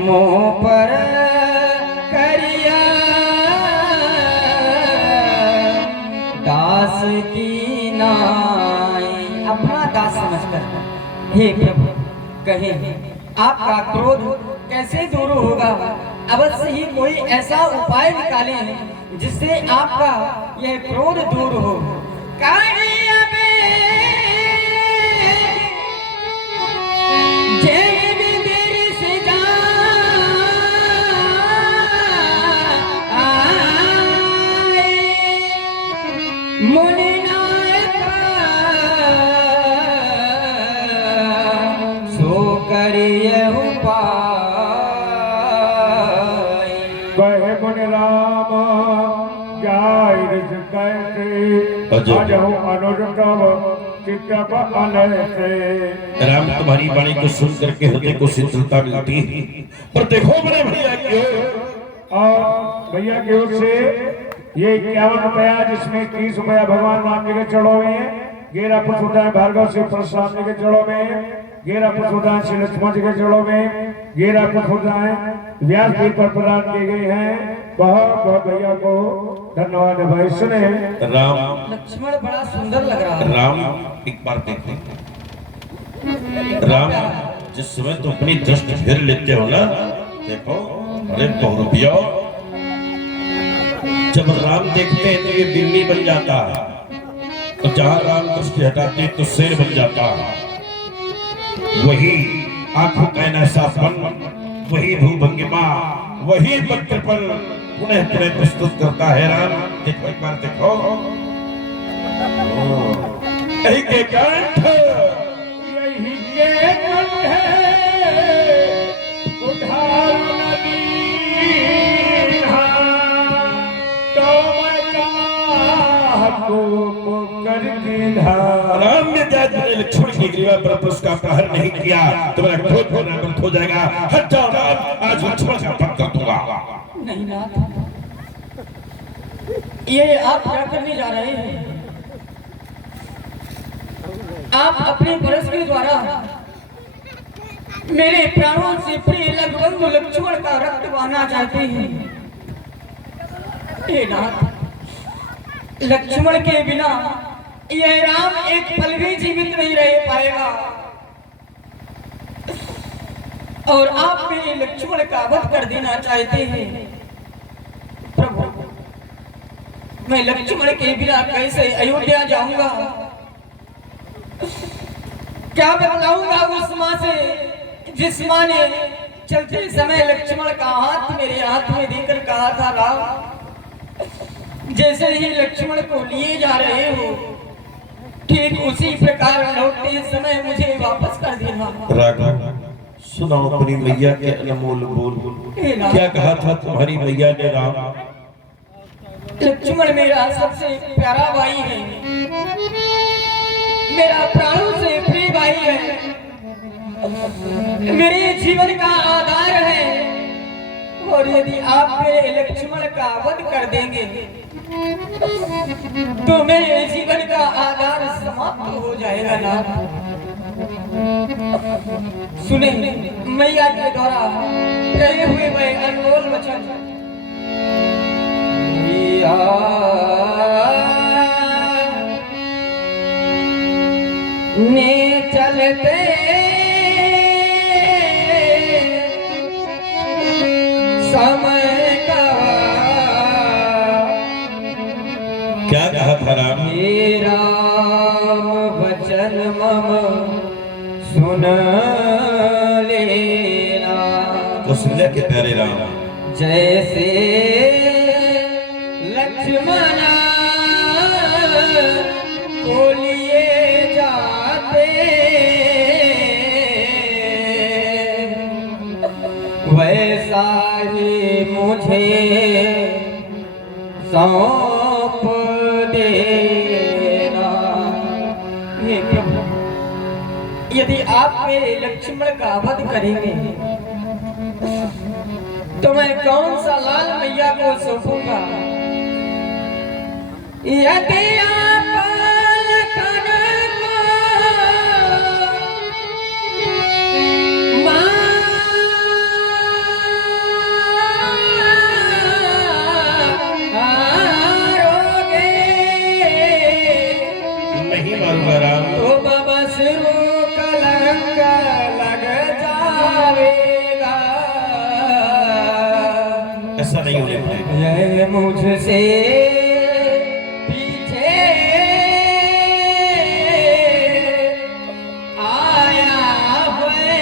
मुँह पर करिया दास की नाई। अपना दास समझकर हे प्रभु कहे आपका क्रोध कैसे दूर होगा। अवश्य ही कोई ऐसा उपाय निकाले जिससे आपका यह क्रोध दूर हो। कहे मुनि राम जाय अनुज तब चित्त अनैसे। राम तुम्हारी वाणी को सुन करके हृदय को शीतलता मिलती है। पर देखो मेरे भैया की ओर, और भैया की ओर से ये 51 रुपया जिसमें 30 रुपया भगवान राम जी के चढ़ो में है, 11 पुष्प उदान भार्गव से परशुराम जी के चढ़ो में, 11 पुष्प उदान श्री लक्ष्मण जी के चढ़ो में, 11 पुष्प उदान व्यास जी पर प्रदान किए गए हैं। बहुत बहुत भैया को धन्यवाद भाई। सुने राम लक्ष्मण बड़ा सुंदर लग रहा है। राम एक बार देखो राम, जिस समय तुम अपनी दृष्टि फिर लेते हो ना, देखो अरे बहुरूपिया, जब राम देखते हैं तो ये बिल्ली बन जाता है, तो जहां राम दृष्टि हटाते तो शेर बन जाता है। वही आंखों का ऐसापन, वही भूभंगिमा, वही वक्रपल पुनः पुनः प्रस्तुत करता है राम। देखो एक बार देखो, यही के कंठ, यही के कंठ उधार नदी राम ने जात मैंने लक्ष्मण की ग्रीवा पर उसका प्रहार नहीं किया तो मेरा क्रोध बंद हो जाएगा। हट जाओ राम, आज लक्ष्मण का वध कर दूंगा। नहीं नाथ, ये आप क्या करने जा रहे हैं? आप अपने परस के द्वारा मेरे प्राणों से प्रिय लगभग लक्ष्मण का रक्त बहाना चाहते हैं। हे नाथ, लक्ष्मण के बिना यह राम एक पल भी जीवित नहीं रह पाएगा, और आप मेरे लक्ष्मण का वध कर देना चाहते हैं। प्रभु, मैं लक्ष्मण के बिना कैसे अयोध्या जाऊंगा? क्या बतलाऊंगा उस माँ से जिस माँ ने चलते समय लक्ष्मण का हाथ मेरे हाथ में देकर कहा था राम, जैसे ही लक्ष्मण को लिए जा रहे हो ठीक उसी प्रकार लौटते समय मुझे वापस कर देना। राघव सुनो अपनी मैया के अनमोल बोल, क्या कहा था तुम्हारी मैया ने राम? लक्ष्मण मेरा सबसे प्यारा भाई है, मेरा प्राणों से प्रिय भाई है, मेरे जीवन का आधार है, और यदि आप मेरे लक्ष्मण का वध कर देंगे तो मेरे जीवन का आधार समाप्त हो जाएगा ना। सुने मैया के द्वारा कहे हुए वह अनमोल वचन। ने चलते समय का क्या कहा था राम? हे राम वचन मम सुन लेना। तो सुन ले के प्यारे राम, जैसे लक्ष्मण को लिए जाते वैसा ही मुझे सौंप देना। हे प्रभु, यदि आप मेरे लक्ष्मण का वध करेंगे तो मैं कौन सा लाल मैया को सौंपूंगा? यदि आप लखन को मैं मुझसे पीछे आया है,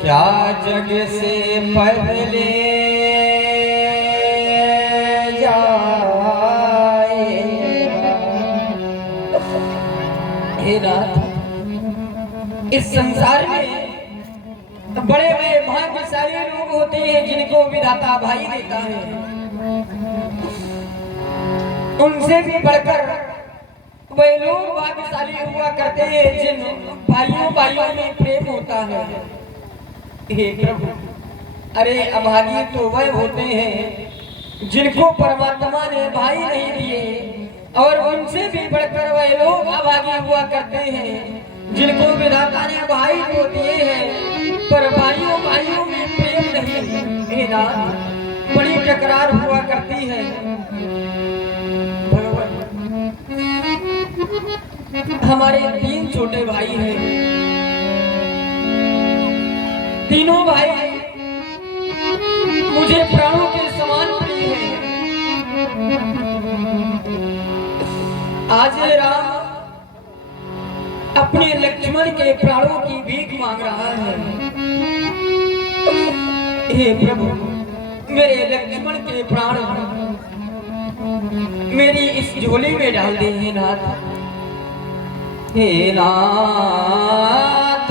क्या जग से पहले इस संसार में बड़े बड़े भाग्यशाली लोग होते हैं जिनको विधाता भाई देता है। उनसे भी बढ़कर वे लोग भाग्यशाली हुआ करते हैं जिन भाइयों में प्रेम होता है। हे प्रभु, अरे अभागी तो वह होते हैं जिनको परमात्मा ने भाई नहीं दिए, और उनसे भी बढ़कर वह लोग अभागी हुआ करते हैं जिनको विधाता ने भाई को दिए हैं, पर भाइयों में प्रेम नहीं। हे नाथ, बड़ी टकरार हुआ करती है। भगवान, हमारे 3 छोटे भाई हैं, तीनों भाई मुझे प्राणों के समान प्रिय हैं। आज राम अपने लक्ष्मण के प्राणों की भीख मांग रहा है। हे प्रभु, मेरे लक्ष्मण के प्राण मेरी इस झोली में डाल दे। हे नाथ, हे नाथ,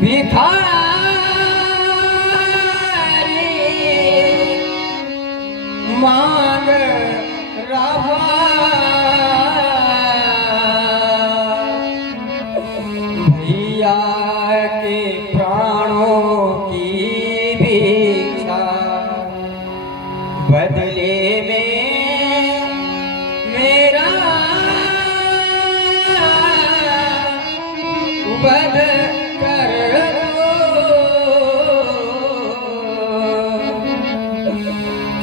भिखारी मांग रहा, भैया के प्राणों की भिक्षा, बदले में मेरा वध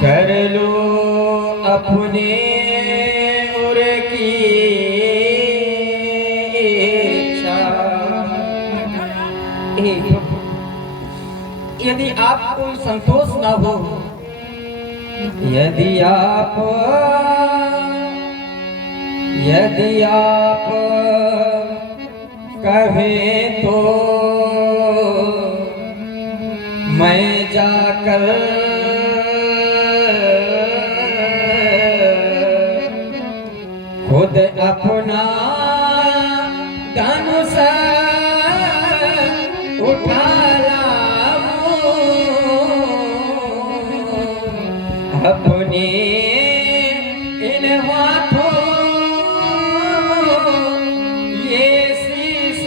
कर लो अपने उर की इच्छा। यदि आपको संतोष ना हो, यदि आप कहें तो मैं जाकर खुद अपना धनुष उठा लाऊं, अपने इन हाथों ये शीश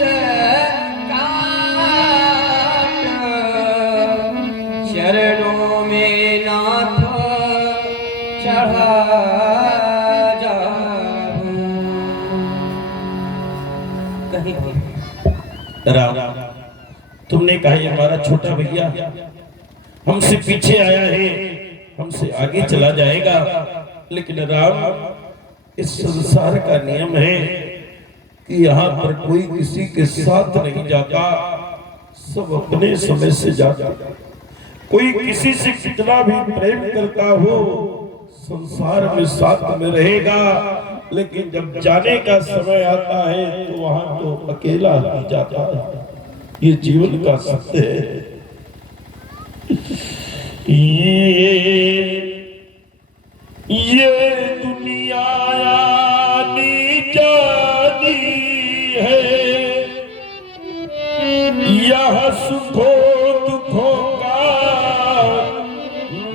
काट, चरणों में नाथ चढ़ा राम। तुमने कहा ये हमारा छोटा भैया हमसे पीछे आया है, हमसे आगे चला जाएगा, लेकिन राम, इस संसार का नियम है कि यहाँ पर कोई किसी के साथ नहीं जाता, सब अपने समय से जाता। कोई किसी से कितना भी प्रेम करता हो, संसार में साथ में रहेगा, लेकिन जब जाने का समय आता है तो वहां तो अकेला ही जाता है। ये जीवन का सत्य है। ये दुनिया आनी जानी है, यह सुखों दुखों का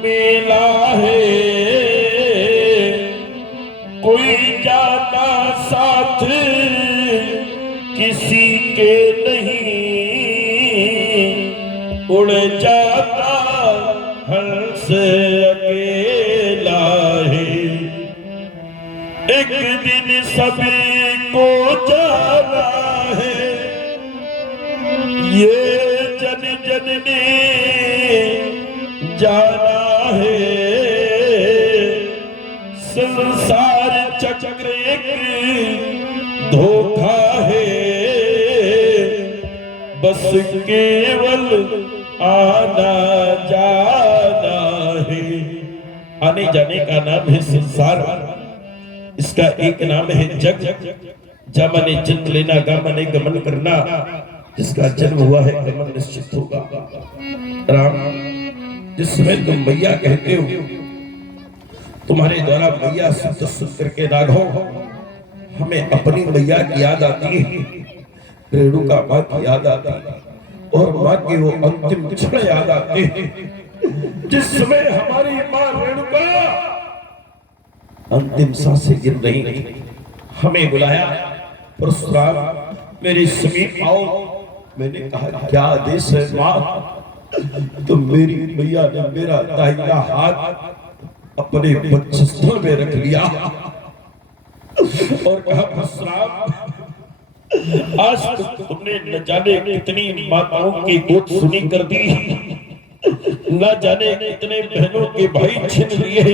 मेला है। कोई जाता साथ किसी के नहीं, उड़ जाता हंस अकेला है। एक दिन सभी को जाना है, ये जन जन ने जाना है। संसार चक्र एक धोखा है, बस बस केवल आना जाना है। आने जाने का नाम है संसार, इसका एक नाम है जग। जा माने जन्म लेना, गा माने गमन करना। जिसका जन्म हुआ है गमन निश्चित होगा। राम, जिस समय तुम मैया कहते हो, तुम्हारे द्वारा मैया शब्द सुन करके राघव हमें अपनी मैया की याद आती है, रेणुका माँ की याद आती है, और माँ के वो अंतिम क्षण याद आते हैं जिस समय हमारी माँ रेणुका अंतिम सांसें गिर रही थी। हमें बुलाया, परशुराम मेरे समीप आओ। मैंने कहा क्या आदेश है माँ? तो मेरी मैया ने मेरा दाहिना हाथ अपने वक्षस्थल में रख लिया और कहा परशुराम, आज तक तुमने न जाने कितनी माताओं की गोद सुनी कर दी, न जाने कितने बहनों के भाई छीन लिए,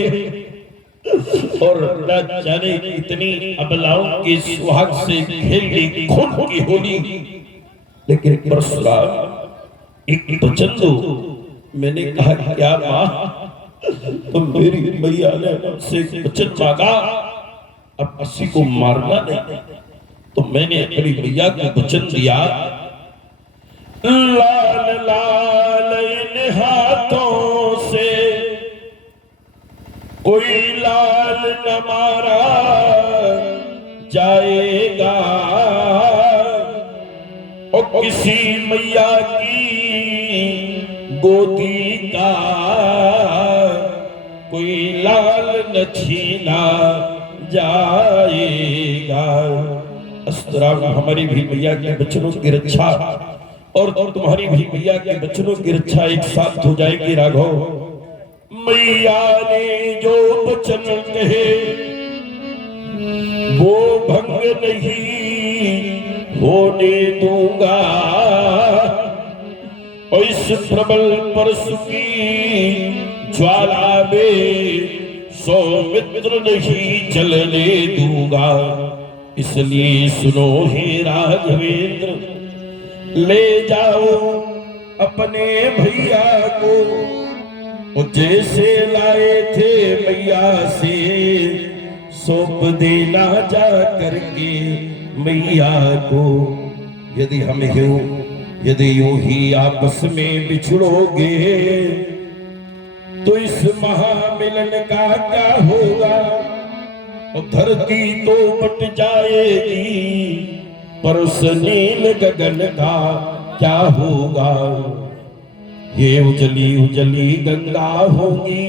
और न जाने कितनी अबलाओं के सुहाग से खेल ली खून की होली। लेकिन परशुराम एक वचन दो। मैंने कहा क्या माँ? तो मेरी मैया ने मुझसे वचन मांगा, अब किसी को मारना नहीं। तो मैंने अपनी मैया को वचन दिया, लाल लाल इन हाथों से कोई लाल न मारा जाएगा, और किसी मैया की गोदी का कोई लाल न छीना जाएगा। अस्त्राम, हमारी भी मैया के बच्चों की रक्षा और तुम्हारी भी मैया के बच्चों की रक्षा एक साथ हो जाएगी। राघव, मैया ने जो वचन कहे वो भंग नहीं होने दूंगा, और इस प्रबल परशु की ज्वाला में सौमित्र नहीं जलने दूंगा। इसलिए सुनो हे राघवेंद्र, ले जाओ अपने भैया को, जैसे लाए थे मैया से सौंप देना जा करके मैया को। यदि यूं ही आपस में बिछड़ोगे तो इस महामिलन का क्या होगा? और धरती तो बट जाएगी, पर उस नील गगन का क्या होगा? ये उजली उजली गंगा होगी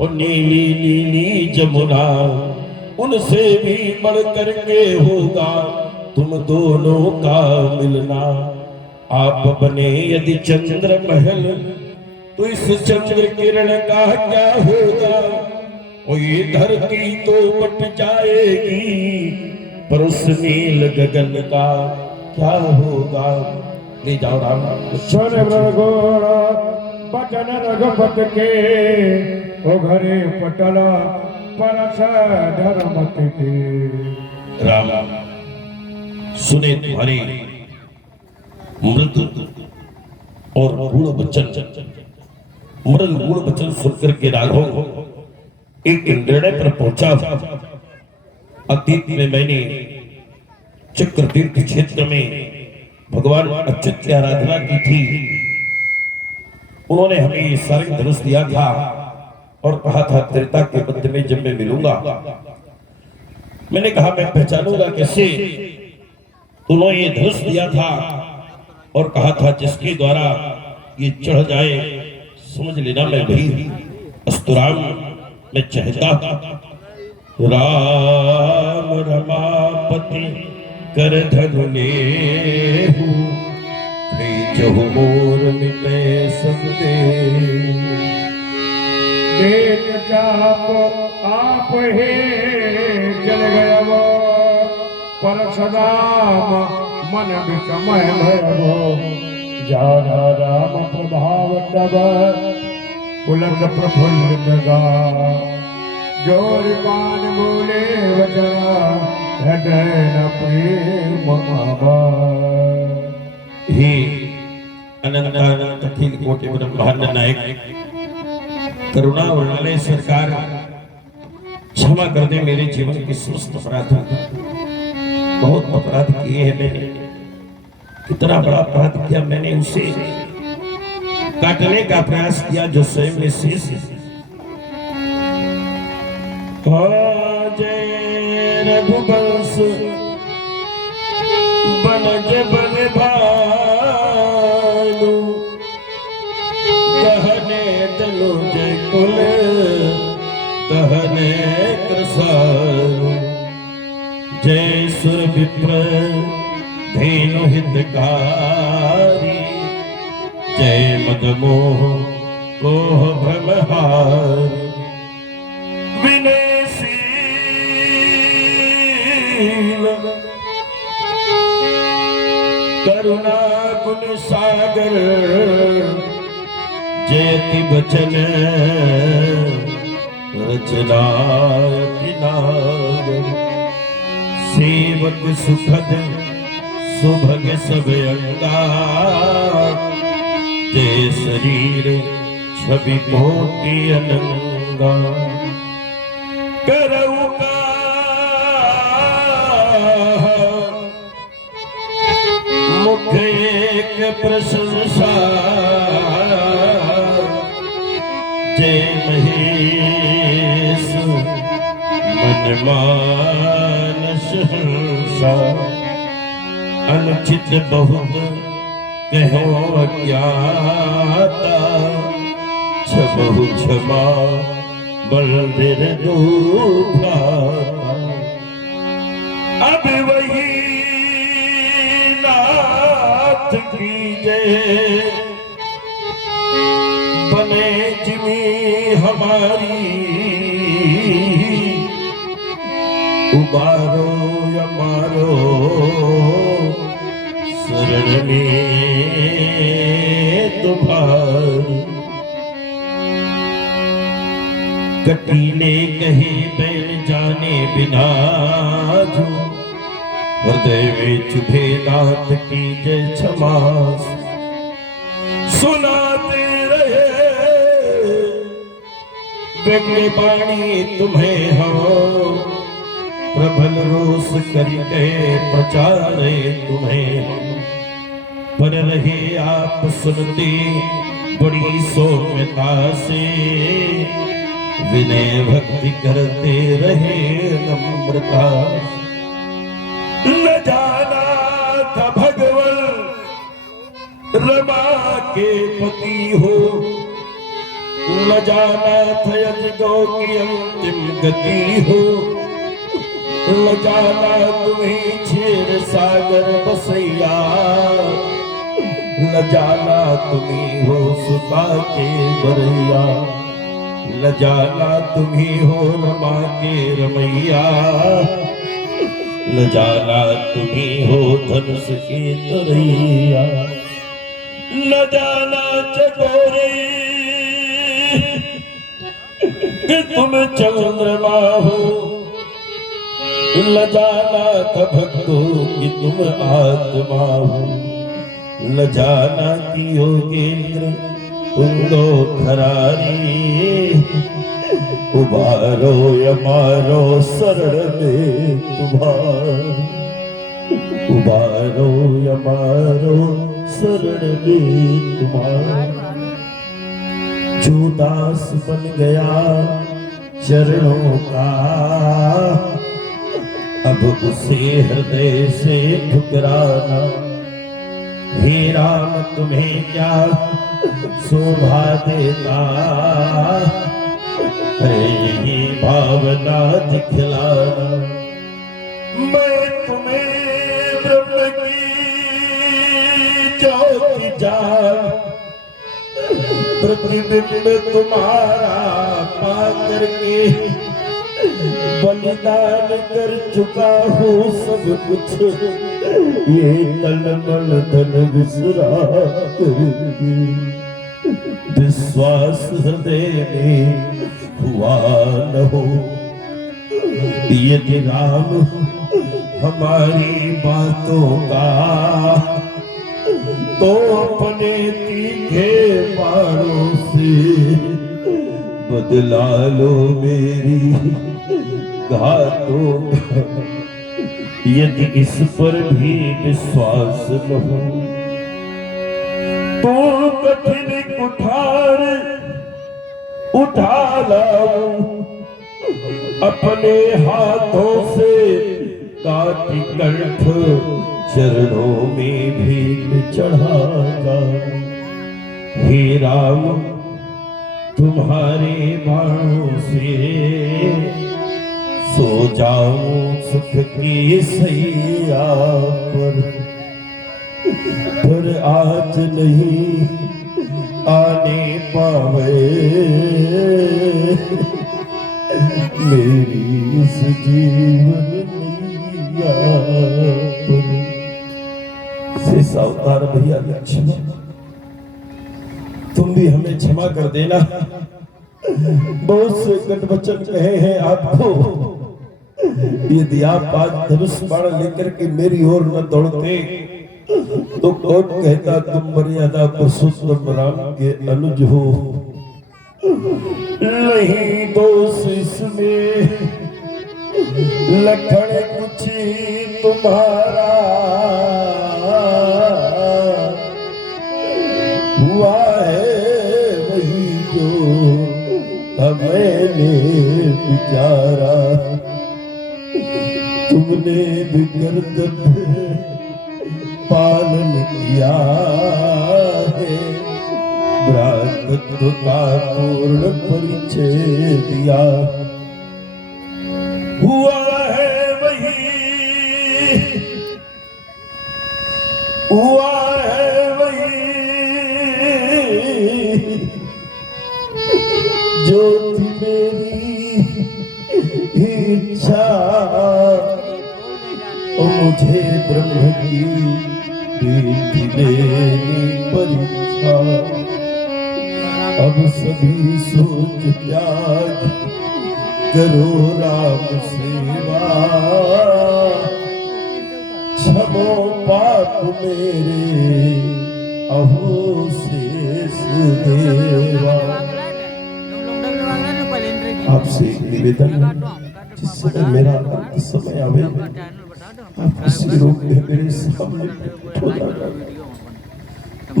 और नीली नीली जमुना, उनसे भी बढ़ करके होगा तुम दोनों का मिलना। आप बने यदि चंद्र महल, तो इस चंद्र किरण का क्या होगा? और ये धरती तो बट जाएगी, पर उस नील गगन का क्या होगा? ले जाओ राम। सुन रघुवर बचन रघुपत के, ओ घरे पटला परस धर्मत के। राम, सुने तुम्हारे मृदु और गूढ़ वचन सुनकर के राघव एक निर्णय पर पहुंचा। अतीत में मैंने चक्रतीर्थ क्षेत्र में भगवान अच्युत की आराधना की थी। उन्होंने हमें ये सारंग धनुष दिया था और कहा था त्रेता के मध्य में जब मैं मिलूंगा। मैंने कहा मैं पहचानूंगा कैसे? उन्होंने ये धनुष दिया था और कहा था जिसके द्वारा ये चढ़ जाए समझ लेना मैं वही अस्तुराम मैं चाहता। राम रमापति कर धनु लेहु, जहु मोर मिटे सब दे। देख चाप आप हे जल गयव, परशुराम मन विषमय भयभो। जाना राम प्रभाव तब पुलक प्रफुल्लित गा, जोर पान बोले वचना हृदय न प्रेम आवा। हे अनंतानंत अखिल कोटि ब्रह्मांड नायक करुणा वर्णालय सरकार क्षमा कर दे मेरे जीवन के समस्त अपराध। बहुत अपराध किए हैं मैंने, कितना बड़ा अपराध किया मैंने, उसे काटने का प्रयास किया जो स्वयं में शेष है। जय रघुवंश बनज बन भानु कहने चलो जय कुल कहने कृसानु। जय सुर विप्र धेनु हितकारी जय मदमोह कोह भ्रमहारी। विनयशील करुणा गुण सागर जयति बचन रचनायति नागर। सेवक सुखद सुभग सब अंगा जय शरीर छवि मोटी अनंगा। करऊ का मुख एक प्रशंसा जय महेश मन मानस हंसा। अनुचित बहुत कहो अज्ञाता छबहु क्षमा मंदिर दूधा। अब वही नाथ की जय बने जिमी हमारी। उबारो या मारो शरण में तुम्हारी। कटीले कहे बैल जाने बिना जो हृदय में चुभे नाथ की जय क्षमा। सुनाते रहे व्यंग्य वाणी तुम्हें हो प्रबल रोष करके प्रचारे तुम्हें। पर रहे आप सुनते बड़ी सौम्यता से विनय भक्ति करते रहे नम्रता। न जाना था भगवान रमा के पति हो न जाना था यजगो की अंतिम गति हो। न जाना तुम्हें क्षीर सागर बसैया न जाना तुम्ही हो सुता के बरैया। न जाना तुम्ही हो रमा के रमैया न जाना तुम्ही हो धनुष के तरैया। न जाना चकोरी कि तुम चंद्रमा हो न जाना था भक्तों कि तुम आत्मा हो। न जाना कि योगेंद्र तुम दो खरारी उबारो या मारो शरण में तुम्हारी। उबारो या मारो शरण में तुम्हारी। जो दास बन गया चरणों का अब उसे हृदय से ठुकराना। हे राम तुम्हें क्या शोभा देता है यही भावना दिखलाना। मैं तुम्हें ब्रह्म की ज्योति जान प्रतिबिंब तुम्हारा पा करके बलिदान कर चुका हूँ सब कुछ। ये तलमल धन विसरा करके विश्वास हृदय में हुआ न हो। यदि राम हमारी बातों का तो अपने तीखे बाणों से बदला लो मेरी घातों का। यदि इस पर भी विश्वास न हो तो कठिन कुठार उठा लाऊं अपने हाथों से काट कंठ चरणों में भी चढ़ा लाऊं। हे राम तुम्हारे बाणों से सो जाऊं सुख की सैया पर आज नहीं आने पावे मेरी इस जीवन नैया पर। शेष अवतार भैया लक्ष्मण तुम भी हमें क्षमा कर देना। बहुत से कट वचन कहे हैं आपको, यदि आप आज धनुष बाण लेकर के मेरी ओर न दौड़ते तो कौन कहता तुम मर्यादा पुरुषोत्तम राम के अनुज हो। नहीं दोष इसमें लखन कुछ तुम्हारा हुआ है वही जो मैंने विचारा। तुमने भी कर्तव्य पालन किया है, भ्रातृत्व का पूर्ण परिचय दिया। हुआ है वही, हुआ है वही जो थी मेरी इच्छा। मुझे ब्रह्म की बेटी लेनी परीक्षा। अब सभी सोच त्याग करो राम सेवा। क्षमो पाप मेरे अहो शेष देवा। आपसे एक निवेदन, जिस समय मेरा अंत समय आवे आप किसी रूप में मेरे सामने ठोदा कर।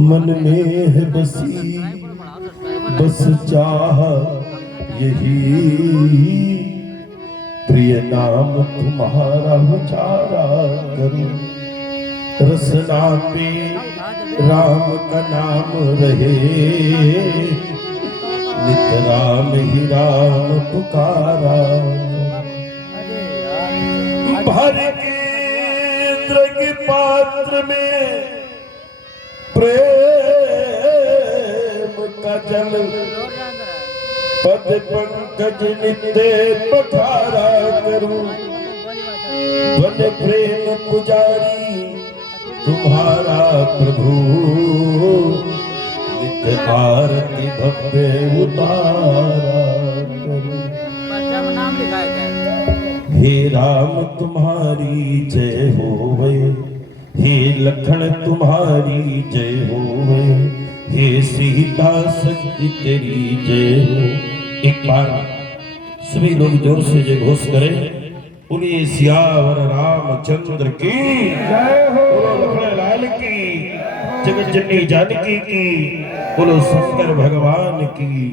मन में है बसी बस चाह यही, प्रिय नाम तुम्हारा उचारा करूं। रसना पे राम का नाम रहे, नित राम ही राम पुकारा। भर के इंद्र के पात्र में प्रेम का जल, पद पंकज नित्य पखारा करूं। बन प्रेम पुजारी तुम्हारा प्रभु, नित्य आरती भव्य उतारा करूं। हे राम तुम्हारी जय होवे, हे लखन तुम्हारी जय होवे, हे सीता सती तेरी जय हो। एक बार सभी लोग जोर से जय घोष करें, बोलिए सियावर रामचंद्र की जय हो, लखन लाल की, जगत जननी जानकी की, बोलो शंकर भगवान की।